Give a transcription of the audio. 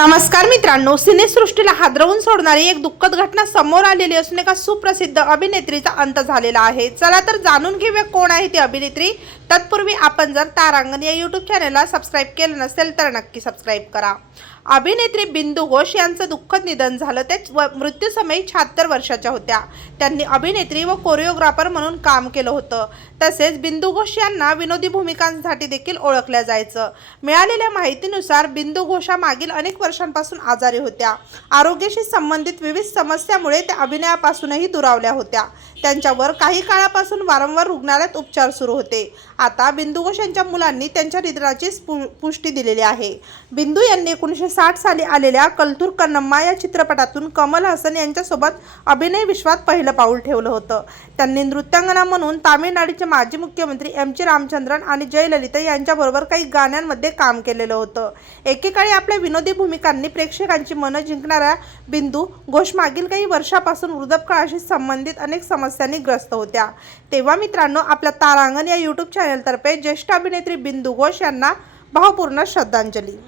नमस्कार मित्रांनो सिनेसृष्टीला हादरवून सोडणारी एक दुःखद घटना समोर आलेली असून एका सुप्रसिद्ध अभिनेत्रीचा अंत झालेला आहे. चला तर जाणून घेऊया कोण आहे ती अभिनेत्री. तत्पूर्वी आपण जर तारांगण या यूट्यूब चॅनलला सबस्क्राईब केलं नसेल तर नक्की सबस्क्राईब करा. अभिनेत्री बिंदू घोष यांचं दुःखद निधन झालं. ते व- मृत्यूसमयी शहात्तर वर्षाच्या होत्या. त्यांनी अभिनेत्री व कोरिओग्राफर म्हणून काम केलं होतं. तसेच बिंदू घोष यांना विनोदी भूमिकांसाठी देखील ओळखल्या जायचं. मिळालेल्या माहितीनुसार बिंदू घोषा मागील अनेक वर्षांपासून आजारी होत्या. आरोग्याशी संबंधित विविध समस्यामुळे त्या अभिनयापासूनही दुरावल्या होत्या. त्यांच्यावर काही काळापासून वारंवार रुग्णालयात उपचार सुरू होते. आता बिंदू घोष यांच्या मुलांनी त्यांच्या निधनाची पुष्टी दिलेली आहे. बिंदू यांनी एकोणीसशे साठ साली आलेल्या कलथूर कन्नम्मा या चित्रपटातून कमल हसन यांच्यासोबत अभिनय विश्वात पहिलं पाऊल ठेवलं होतं. त्यांनी नृत्यांगना म्हणून तामिळनाडूचे माजी मुख्यमंत्री एम जी रामचंद्रन आणि जयललिता यांच्याबरोबर काही गाण्यांमध्ये काम केलेलं होतं. एकेकाळी आपल्या विनोदी भूमिकांनी प्रेक्षकांची मनं जिंकणाऱ्या बिंदू घोष मागील काही वर्षापासून वृद्धपकाळाशी संबंधित अनेक समस्यांनी ग्रस्त होत्या. तेव्हा मित्रांनो आपल्या तारांगण या यूट्यूब चॅनलतर्फे ज्येष्ठ अभिनेत्री बिंदू घोष यांना भावपूर्ण श्रद्धांजली.